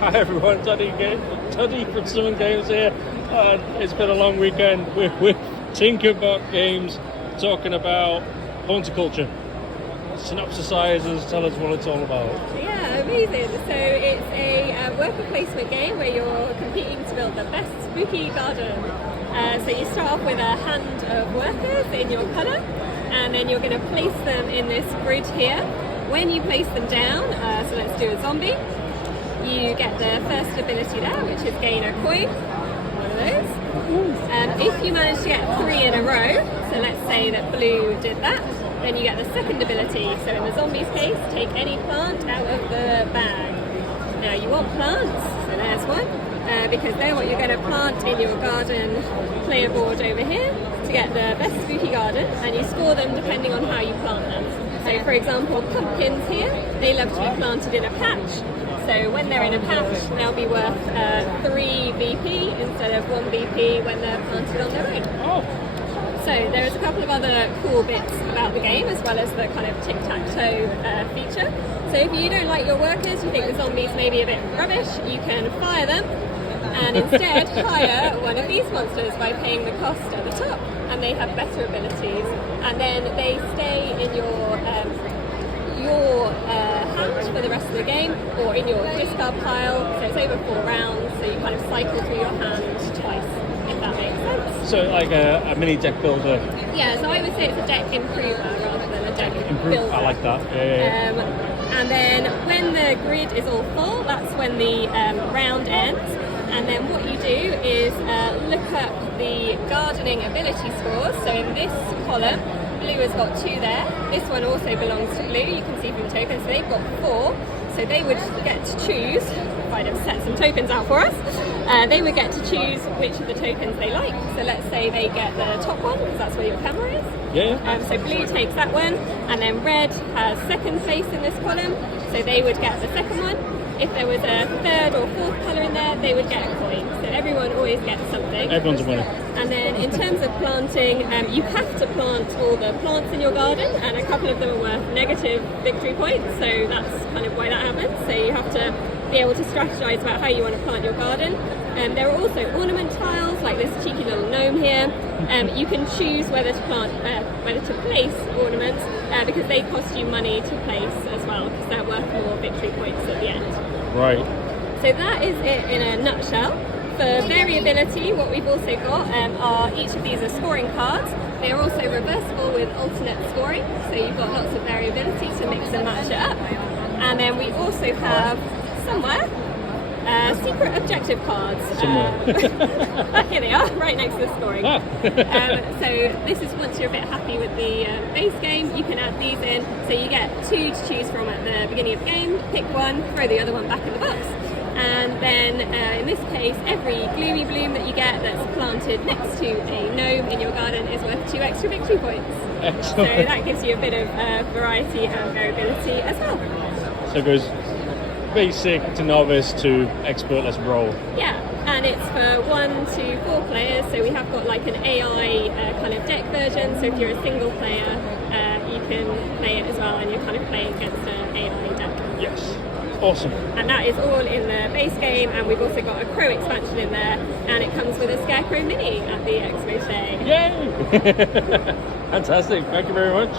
Hi everyone, Toddy from Summon Games here. It's been a long weekend with Tinkerbot Games talking about Haunticulture. Synopsisize us, tell us what it's all about. Yeah, amazing. So it's a worker placement game where you're competing to build the best spooky garden. So you start off with a hand of workers in your colour, and then you're going to place them in this grid here. When you place them down, so let's do a zombie, you get the first ability there, which is gain a coin, one of those. If you manage to get 3 in a row, so let's say that blue did that, then you get the second ability. So in the zombies case, take any plant out of the bag. Now you want plants, so there's one, because they're what you're going to plant in your garden player board over here to get the best spooky garden, and you score them depending on how you plant them. So for example, pumpkins here, they love to be planted in a patch. So when they're in a patch, they'll be worth 3 BP instead of 1 BP when they're planted on their own. Oh. So there's a couple of other cool bits about the game, as well as the kind of tic-tac-toe feature. So if you don't like your workers, you think the zombies may be a bit rubbish, you can fire them and instead hire one of these monsters by paying the cost at the top, and they have better abilities, and then they stay in your hand for the rest of the game, or in your discard pile. So it's over 4 rounds, so you kind of cycle through your hand twice, if that makes sense. So like a mini deck builder. Yeah, so I would say it's a deck improver rather than a deck builder. I like that. Yeah. And then when the grid is all full, that's when the round ends. And then what you do is look up the gardening ability scores. So in this column, blue has got 2 there. This one also belongs to blue, you can see from the tokens. So they've got 4. So they would get to choose, if I'd have set some tokens out for us, they would get to choose which of the tokens they like. So let's say they get the top one, because that's where your camera is. Yeah. So blue takes that one, and then red has second place in this column, so they would get the second one. If there was a third or fourth colour in there, they would get a coin. So everyone always gets something. Everyone's a winner. And then in terms of planting, you have to plant all the plants in your garden, and a couple of them are worth negative victory points, so that's kind of why that happens. So you have to be able to strategize about how you want to plant your garden. There are also ornament tiles, like this cheeky little gnome here. You can choose whether to place ornaments, because they cost you money to place as well, because they're worth more victory points at the end. Right. So that is it in a nutshell. For variability, what we've also got are each of these are scoring cards. They are also reversible with alternate scoring, so you've got lots of variability to mix and match it up. And then we also have somewhere secret objective cards. Here they are, right next to the scoring. So this is once you're a bit happy with the base game, you can add these in. So you get 2 to choose from at the beginning of the game, pick one, throw the other one back in the box. And then in this case, every gloomy bloom that you get that's planted next to a gnome in your garden is worth 2 extra victory points. Excellent. So that gives you a bit of variety and variability as well. So it goes basic to novice to expert, let's roll. Yeah, and it's for 1 to 4 players, so we have got like an AI kind of deck version, so if you're a single player, you can play it as well, and you're kind of playing against an AI deck. Yes. Awesome. And that is all in the base game, and we've also got a Crow expansion in there, and it comes with a Scarecrow Mini at the Expo today. Yay! Fantastic, thank you very much.